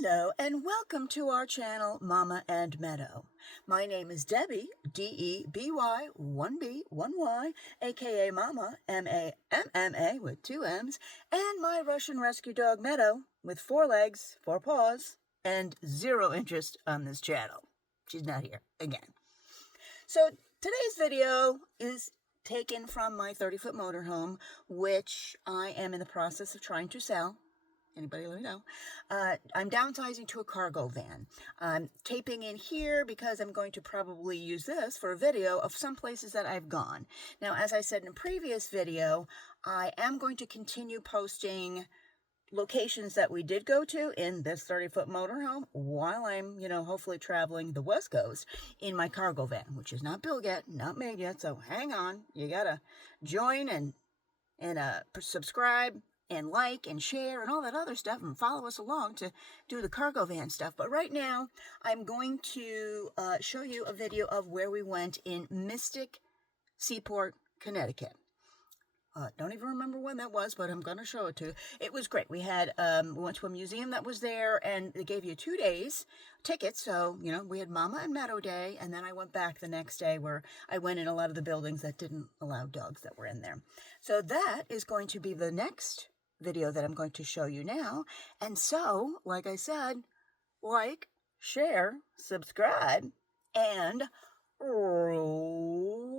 Hello and welcome to our channel, Mama and Meadow. My name is Debbie, D-E-B-Y, 1B, 1Y, aka Mama, M-A-M-M-A with 2 M's, and my Russian rescue dog, Meadow, with 4 legs, 4 paws, and 0 interest on this channel. She's not here again. So today's video is taken from my 30-foot motorhome, which I am in the process of trying to sell. Anybody let me know. I'm downsizing to a cargo van. I'm taping in here because I'm going to probably use this for a video of some places that I've gone. Now, as I said in a previous video, I am going to continue posting locations that we did go to in this 30-foot motorhome while I'm, hopefully traveling the West Coast in my cargo van, which is not built yet, not made yet. So hang on. You gotta join and subscribe and like and share and all that other stuff and follow us along to do the cargo van stuff. But right now, I'm going to show you a video of where we went in Mystic Seaport, Connecticut. Don't even remember when that was, but I'm going to show it to you. It was great. We went to a museum that was there, and they gave you 2 days tickets. So, we had Mama and Meadow Day, and then I went back the next day where I went in a lot of the buildings that didn't allow dogs that were in there. So that is going to be the next video that I'm going to show you now. And so, like I said, like, share, subscribe, and roll